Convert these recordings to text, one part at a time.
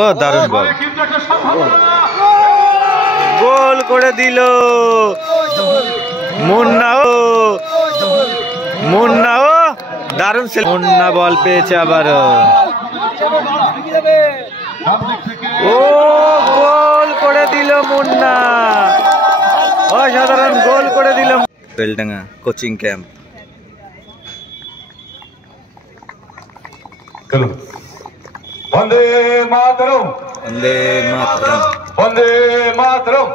ও দারুণ বল, গোল করে দিল মুন্না। ও মুন্না, ও দারুণ মুন্না বল পেয়েছে আবার। ও গোল করে দিল মুন্না, অসাধারণ গোল করে দিল। Beldanga coaching camp. বন্দে মাতরম, বন্দে মাতরম, বন্দে মাতরম,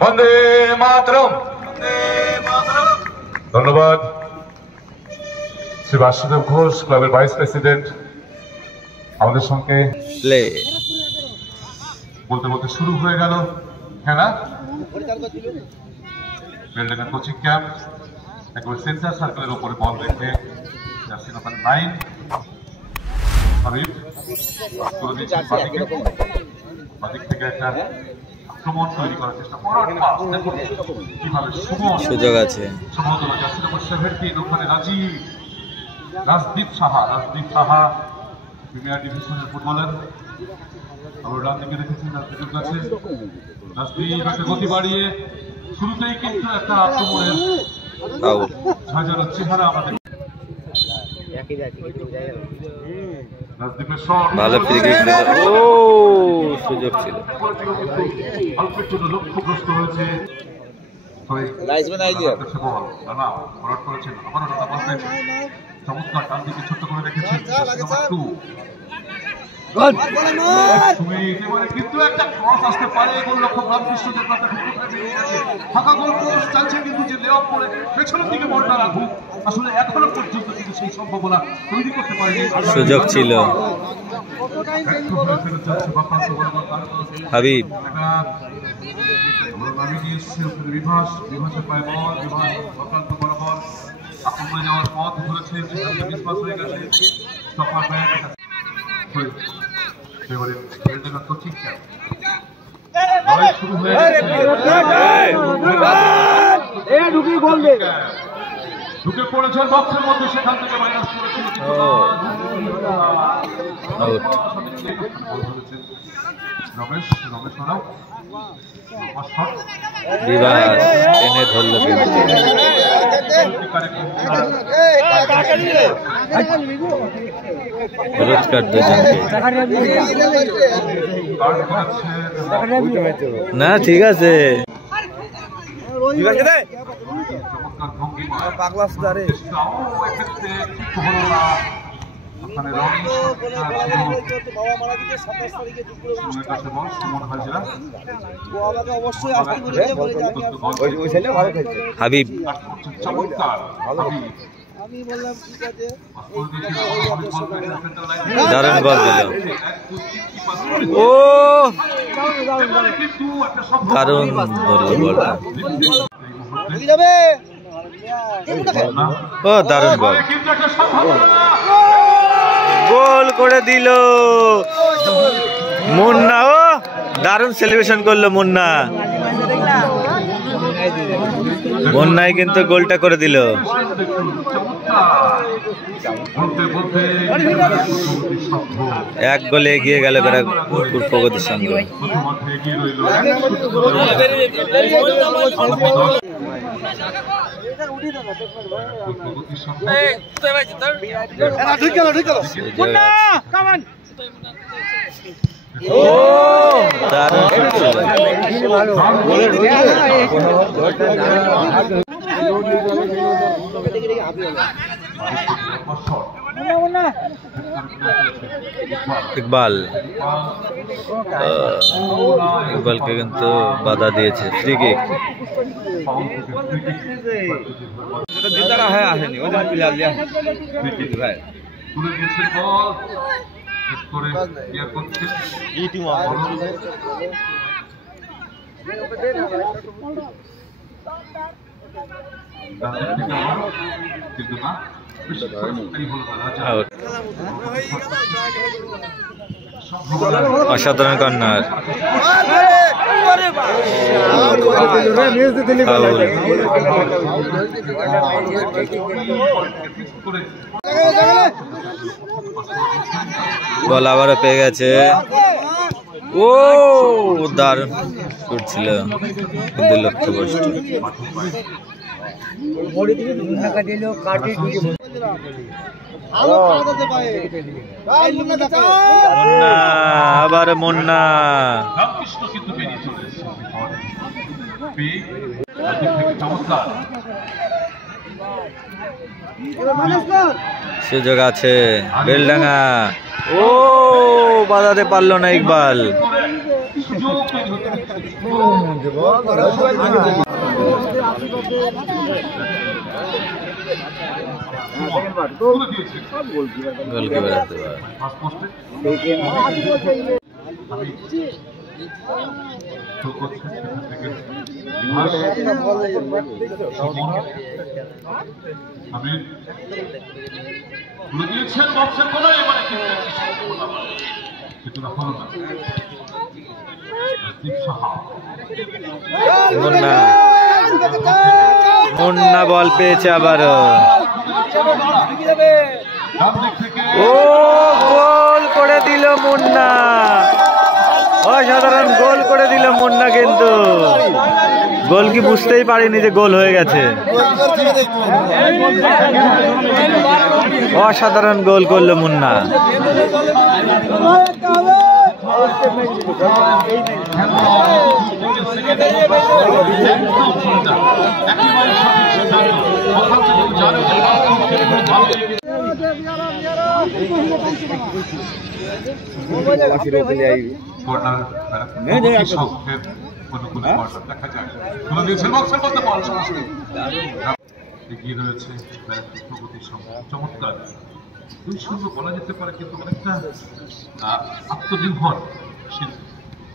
বন্দে মাতরম। ধন্যবাদ শ্রী বাসুদেব ঘোষ, ক্লাবের ভাইস প্রেসিডেন্ট, আমাদের সঙ্গে বলতে বলতে শুরু হয়ে গেল খেলা। বেলডাঙ্গা কোচিং ক্যাম্প একবার সেন্টার সার্কেলের উপরে বল রেখে জার্সি নাম্বার 9 হাবিব করে দিয়েছেন বাদিক থেকে একটা আক্রমণ তৈরি করার চেষ্টা করার কিভাবে সুযোগ আছে। সম্ভবত জার্সি নাম্বার 17 ওখানে রাজদীপ সাহা প্রিমিয়ার ডিভিশনের ফুটবলার। আমরা ডান দিকে দেখেছি রাজদীপের কাছে, রাজদীপ একটা গতি বাড়িয়ে শুরুতেই কিন্তু একটা আক্রমণের ঝাঁঝালো চেহারা আমাদের। ভালো ফ্রি কিক দিল, ও সুযোগ ছিল, অল্পের জন্য লক্ষ্যগ্রস্ত হয়েছে। চমৎকার ডান দিকে ছোট্ট করে রেখেছেন কিন্তু একটা ক্রস আসতে পারে, গোল লক্ষ্য রামকৃষ্ণ ফাঁকা গোল পোস্ট চাইছে কিন্তু যে লে অফ করে পেছনের দিকে বলটা রাখুক, আসলে এখনো পর্যন্ত কিন্তু সেই সম্ভাবনা তৈরি করতে পারেনি। সুযোগ ছিল হাবিব, বিভাসের পায়ে বল, বিভাস অত্যন্ত বড় বল আক্রমণে যাওয়ার পথ ধরেছে, সেখানে মিসপাস হয়ে গেছে। স্টপার ব্যাট ঢুকে পড়েছেন বক্সের মধ্যে, সেখান থেকে মাইনাস করেছেন রমেশ মানাও এনে ধরলো হলুদ কার্ড দুজনকে না, ঠিক আছে হাবিব। দারুণ বল দিল, ও দারুণ ধরল বলটা, ও দারুণ বল, গোল করে দিল মুন্না। ও দারুণ সেলিব্রেশন করলো মুন্না, মুন্নাই কিন্তু গোলটা করে দিল। এক গোলে এগিয়ে গেল ব্যারাকপুর প্রগতির সঙ্গে। ও ইকবালকে কিন্তু বাধা দিয়েছে, ফ্রি কিক। অসাধারণ কর্নার, বল আবারও পেয়ে গেছে। ও দারুণ শুট ছিল কিন্তু লক্ষ্যভ্রষ্ট। মুন্না আবার মুন্না রামকৃষ্ণ কিন্তু বেরিয়ে চলে এসেছে চমৎকার সুযোগ আছে বেলডাঙ্গা। ও বাজাতে পারলো না ইকবাল। গোলকিপার হাতে পারে। মুন্না মুন্না বল পেয়েছে আবারও। ও গোল করে দিল মুন্না, অসাধারণ গোল করে দিল মুন্না। কিন্তু গোল কি বুঝতেই পারিনি যে গোল হয়ে গেছে। অসাধারণ গোল করলো মুন্না। এগিয়ে রয়েছে প্রগতির সঙ্গে চমৎকার 2-0 বলা যেতে পারে, কিন্তু অনেকটা আত্মনির্ভর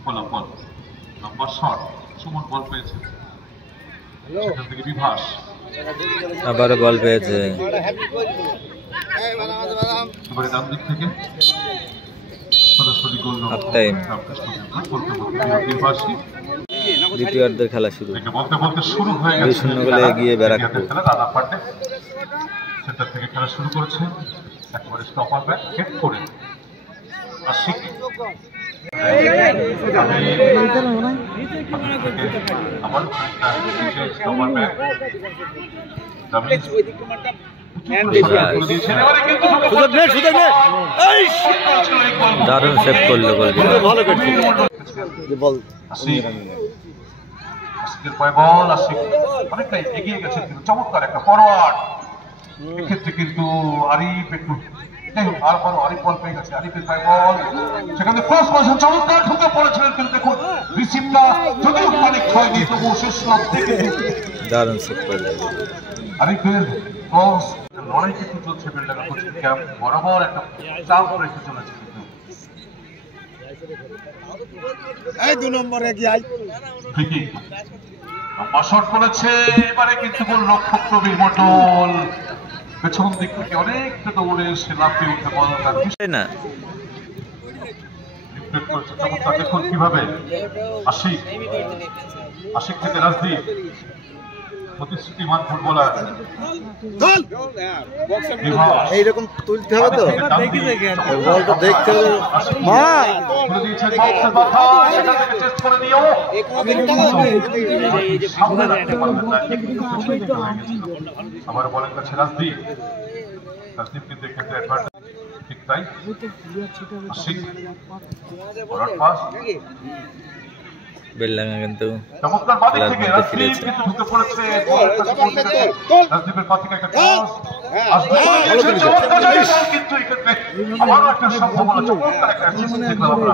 ফলাফল। লম্বা শট, সুমন বল পেয়েছে, সেখান থেকে বিভাস আবারও বল পেয়েছে। এবারে ডান দিক থেকে সরাসরি গোল দ্বিতীয়ার্ধের খেলা শুরু। বলতে বলতে শুরু হয়ে গেছে 2-0 গোলে এগিয়ে ব্যারাকপুর। দাদা পান্ডে সেন্টার থেকে খেলা শুরু করেছে, একবারে স্টপার ব্যাক হেড করে আশিক আবার স্টপার ব্যাক দারুণ সেভ করলো গোলকিপার। বল আশিক অনেকটাই এগিয়ে গেছে, কিন্তু চমৎকার একটা ফরওয়ার্ড। এক্ষেত্রে কিন্তু আরিফ একটু আরবারও আরিফ বল পেয়ে গেছে, আরিফের পায়ে বল, সেখানে ক্রস করেছেন, চমৎকার ঢুকে পড়েছিলেন, কিন্তু দেখুন রিসিভটা যদিও অনেক হয়নি, তবুও শেষ লক্ষ্যে দারুণ সেভ করলো আরিফের ক্রস। লড়াই কিন্তু চলছে বেলডাঙ্গা কোচিং ক্যাম্প, বরাবর একটা চাপ রেখে চলেছে। কিন্তু 2 নম্বরে ঠিকই শট করেছে, এবারে কিন্তু গোল রক্ষক প্রবীর মণ্ডল পেছন দিক থেকে অনেকটা দৌড়ে এসে লাফিয়ে উঠে বল না করেছে। চমৎকার দেখুন কিভাবে আশিক থেকে রাজদীপ প্রতিশ্রুতিমান ফুটবলার এইরকম তুলতে হবে তো, বলটা দেখতে হবে। আবার বলের কাছে রাজদীপ কিন্তু এক্ষেত্রে ঠিক তাই পাস বেলডাঙ্গা কিন্তু চমৎকার বাঁ দিক থেকে রাজদীপ কিন্তু ঢুকে পড়েছে, রাজদীপের পা থেকে একটা ক্রস কিন্তু এক্ষেত্রে আবারও একটা সম্ভাবনা, চমৎকার একটা অ্যাসিস্ট দেখলাম আমরা,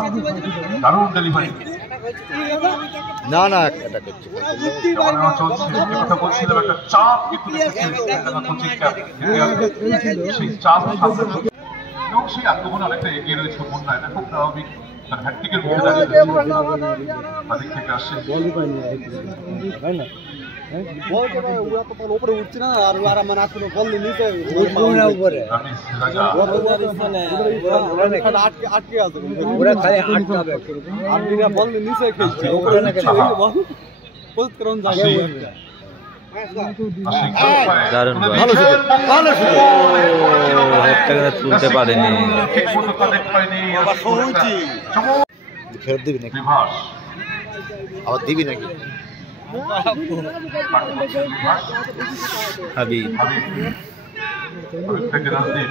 দারুণ ডেলিভারি। না না এটা করছে চলছে, যে কথা বলছিলাম একটা চাপ কিন্তু সেই চাপ এবং সেই আক্রমণে অনেকটা এগিয়ে রয়েছে মুন্না, এটা খুব স্বাভাবিক, তার হ্যাটট্রিকের মুখে দাঁড়িয়ে বাদিক থেকে আসছে উপরে উঠছে না, আর মানে আসলে বল নিচে আটকে আছে, বল নিচে খেলছে। দারুণ বল। ভালো সুযোগ, ভালো সুযোগ। হেডটা কিন্তু তুলতে পারেনি। ফেরত দিবি নাকি? বিভাস আবার দিবি নাকি? হাবি হাবিব থেকে রাজদীপ,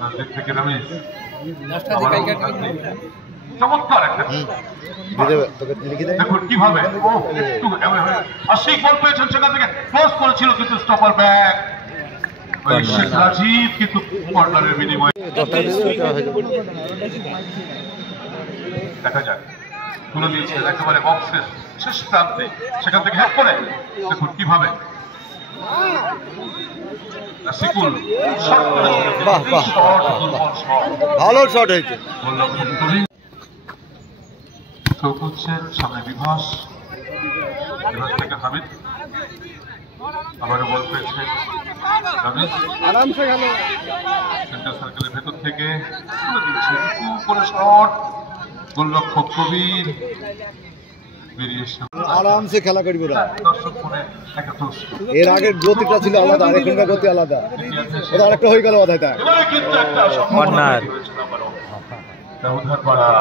রাজদীপ থেকে রমেশ, চমৎকার একটা দিয়ে দেবে, তোকে লিখে দেবে। দেখুন কিভাবে একটু আশিক বল পেয়েছেন, সেখান থেকে ক্রস করেছিল কিন্তু স্টপার ব্যাক শেখ রাজীব, কিন্তু কর্নারের বিনিময়ে দেখা যাক তুলে দিয়েছে একেবারে বক্সের শেষ প্রান্তে, সেখান থেকে হেড করে দেখুন কিভাবে সিকুল শট করেছিল। বাহ, বাহ, শট, দুর্বল শট, ভালো শট হয়েছে। কেউ করছেন সামনে বিভাস, বিভাস থেকে হামিদ, আবারও বল পেয়েছে রমেশ, আরামসে গেল। সেন্টার সার্কেলের ভেতর থেকে তুলে দিচ্ছে উঁচু করে শট, গোলরক্ষক কবির বেরিয়ে এসে আরামসে খেলা করবি ওরা। দর্শক মনে একাদশ। এর আগের গতিটা ছিল আলাদা, আর এখানকার গতি আলাদা। ওটা আরেকটা হয়ে গেল মাথায় তার। এবারে কিন্তু একটা কর্নার।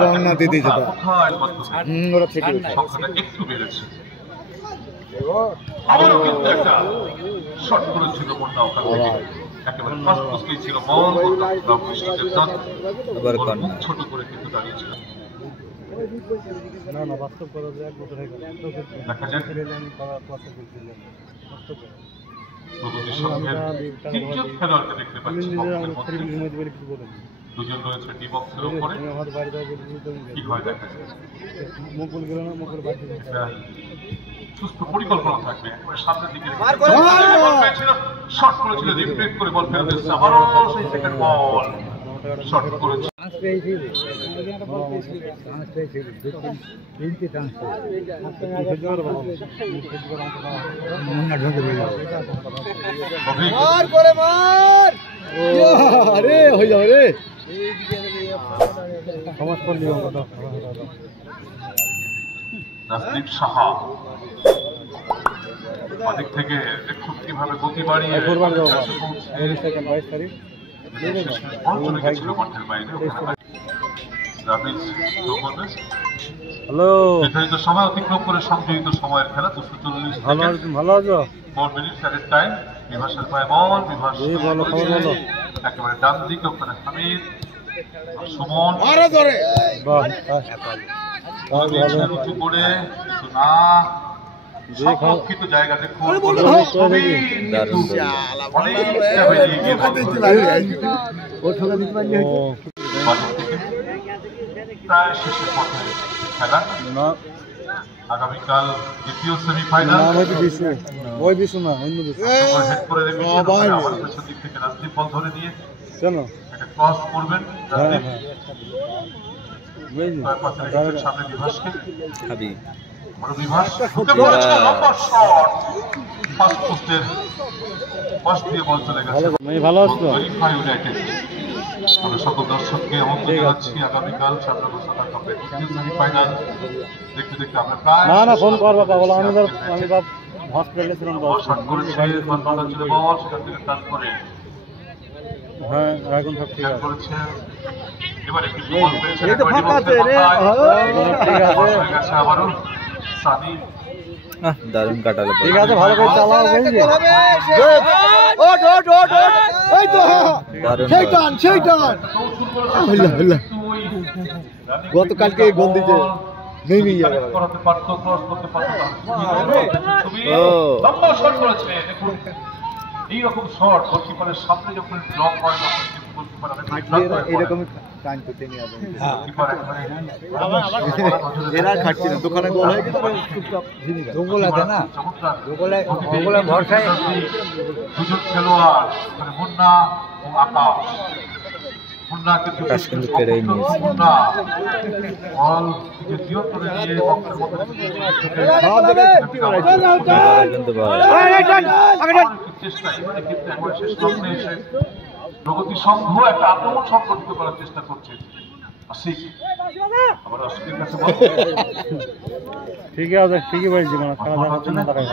কর্নার দিয়ে দিয়েছে তো। কোথায় বন্ধু? ওরা থেকে গেছে। সংখ্যাটা একটু বেড়েছে। আবারও কিন্তু একটা শট করেছিল মুন্না ওখান থেকে, একেবারে ফার্স্ট পোস্টেই ছিল বল, আবার কর্নার। ছোট করে কিন্তু দাঁড়িয়েছিল। না না, বাস্তব কথা যে এক বছর হয়ে গেল। দেখা যাক প্রগতির সঙ্গে তিনজন খেলোয়াড়কে দেখতে পাচ্ছি বক্সের মধ্যে। দুজন রয়েছে ডি বক্সের উপরে, কি হয় দেখা যাক। একটা সুস্থ পরিকল্পনা থাকবে, একেবারে সামনের দিকে শট করেছিল, রিফ্লেক্ট করে বল ফেরত এসেছে, আবারও সেই সেকেন্ড বল শট করেছে। আরে হয়ে যাবে রে। রাজদীপ সাহা ওদিক থেকে দেখুন কিভাবে গতি বাড়িয়ে বল চলে গেছিল মাঠের বাইরে। ওখানে রাবিজ প্রবলেস হ্যালো, নির্ধারিত সময় অতিক্রম করে সংযোজিত সময়ের খেলা 240 সেকেন্ড, ভালো আছো? 4 মিনিট অ্যাট টাইম। বিভাসের পায়ে বল, বিভাস একেবারে ডান দিকে, ওখানে হামিদ, সুমন উঁচু করে, কিন্তু না সংরক্ষিত জায়গা দেখুন দারুণ অনেকটা বেরিয়ে গিয়ে প্রায় শেষের পথে খেলা। আগামীকাল দ্বিতীয় সেমিফাইনাল হেড করে রেখেছেন, আমার পেছন দিক থেকে রাজদীপ বল ধরে নিয়ে একটা ক্রস করবেন রাজদীপ, তার পাশে রেখেছেন সামনে বিভাসকে, হাবি বড় বিভাস ঢুকে পড়েছে, লম্বা শট, ফার্স্ট পোস্টের পাশ দিয়ে বল চলে গেছে। ভালো আছো? Verify wicket. আমরা সকল দর্শককে আমন্ত্রণ জানাচ্ছি আগামীকাল সাবনগর সাঁতার কাপের দ্বিতীয় সেমিফাইনাল দেখতে দেখতে আমরা প্রায় ফোন করবো বলো, আমি হসপিটালে ছিলাম। শট করেছে বাংলা ছিল বল, সেখান থেকে টাচ করে হ্যাঁ, এখন সব ঠিক আছে। করেছে। এবারে কিন্তু বল পেয়েছে, এই তো ফাঁকা আছে রে। ঠিক আছে, হয়ে গেছে আবারও সানি। দারুণ কাটালে। ঠিক আছে, ভালো করে চালাও। ওট ওট ওট ওট, এই তো দারুণ সেই টান, সেই টান। গতকালকে গোল দিতে নেমে যাবে। করাতে পারতো, ক্রস করতে পারতো। ও লম্বা শট করেছে, দেখুন এইরকম শট গোলকিপারের সামনে যখন ড্রপ হয় তখন কিন্তু গোলকিপার এরকমই টাইম করতে নিয়ে যাবে। গোলকিপার একবারে এরা খাটছে না, দোকানে গোল হয়ে গেছে, চুপচাপ ঝিমিয়ে গেছে। চমৎকার ভরসায় দুজন খেলোয়াড়, মানে মুন্না ও আকাশ। মুন্না কিন্তু কেড়েই নিয়েছে। মুন্না বল থেকে নিয়ন্ত্রণে নিয়ে বক্সের মধ্যে কিন্তু বল চেষ্টা, এবারে কিন্তু একবার শেষ লগ্নে এসে প্রগতি সংঘ একটা আক্রমণ সংগঠিত করার চেষ্টা করছে। আশিক আবার আশিকের কাছে বল ঠিকই আছে, ঠিকই বলছি, মানে খেলা দেখার জন্য তাকাই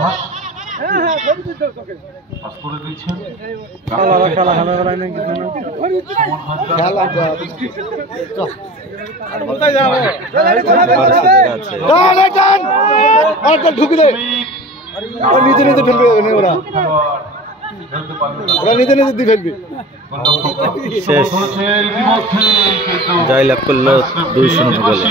পাস করে দিয়েছেন খেলা খেলা নাই কিছু না। ঢুকে দেয় নিজে নিজে ফেলবে ওরা নিজে নিজে দিয়ে ফেলবে। শেষ জয়লাভ করলো 2-0 গোলে।